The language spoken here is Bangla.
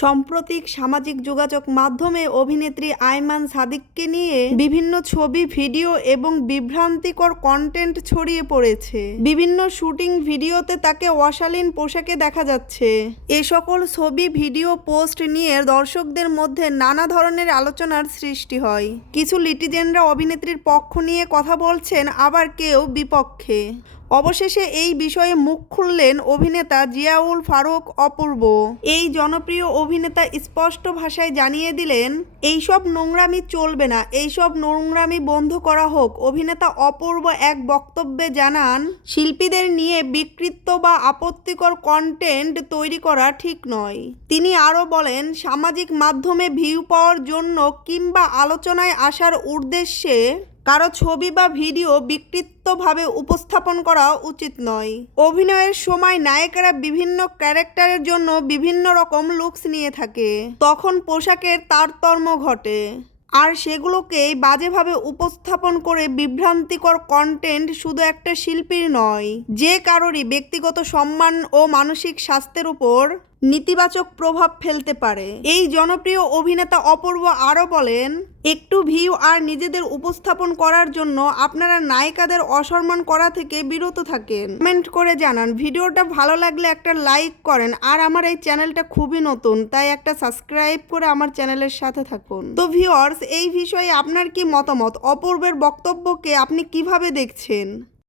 সাম্প্রতিক সামাজিক যোগাযোগ মাধ্যমে অভিনেত্রী আইমান সাদিককে নিয়ে বিভিন্ন ছবি, ভিডিও এবং বিভ্রান্তিকর কন্টেন্ট ছড়িয়ে পড়েছে। বিভিন্ন শুটিং ভিডিওতে তাকে অশালীন পোশাকে দেখা যাচ্ছে। এ সকল ছবি, ভিডিও পোস্ট নিয়ে দর্শকদের মধ্যে নানা ধরনের আলোচনার সৃষ্টি হয়। কিছু লিটিজেনরা অভিনেত্রীর পক্ষ নিয়ে কথা বলছেন, আবার কেউ বিপক্ষে। অবশেষে এই বিষয়ে মুখ খুললেন অভিনেতা জিয়াউল ফারুক অপূর্ব। এই জনপ্রিয় অভিনেতা স্পষ্ট ভাষায় জানিয়ে দিলেন, এইসব নোংরামি চলবে না, এইসব নোংরামি বন্ধ করা হোক। অভিনেতা অপূর্ব এক বক্তব্যে জানান, শিল্পীদের নিয়ে বিকৃত বা আপত্তিকর কন্টেন্ট তৈরি করা ঠিক নয়। তিনি আরও বলেন, সামাজিক মাধ্যমে ভিউ পাওয়ার জন্য কিংবা আলোচনায় আসার উদ্দেশ্যে কারো ছবি বা ভিডিও বিকৃতভাবে উপস্থাপন করা উচিত নয়। অভিনয়ের সময় নায়িকারা বিভিন্ন ক্যারেক্টারের জন্য বিভিন্ন রকম লুকস নিয়ে থাকে, তখন পোশাকের তারতম্য ঘটে। আর সেগুলোকেই বাজেভাবে উপস্থাপন করে বিভ্রান্তিকর কন্টেন্ট শুধু একটা শিল্পীর নয়, যে কারোরই ব্যক্তিগত সম্মান ও মানসিক স্বাস্থ্যের উপর নেতিবাচক প্রভাব ফেলতে পারে। এই জনপ্রিয় অভিনেতা অপূর্ব আরও বলেন, একটু ভিউ আর নিজেদের উপস্থাপন করার জন্য আপনারা নায়িকাদের অসম্মান করা থেকে বিরত থাকেন। কমেন্ট করে জানান। ভিডিওটা ভালো লাগলে একটা লাইক করেন। আর আমার এই চ্যানেলটা খুবই নতুন, তাই একটা সাবস্ক্রাইব করে আমার চ্যানেলের সাথে থাকুন। তো ভিউয়ার্স, এই বিষয়ে আপনার কি মতামত? অপূর্বের বক্তব্যকে আপনি কিভাবে দেখছেন?